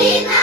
vida.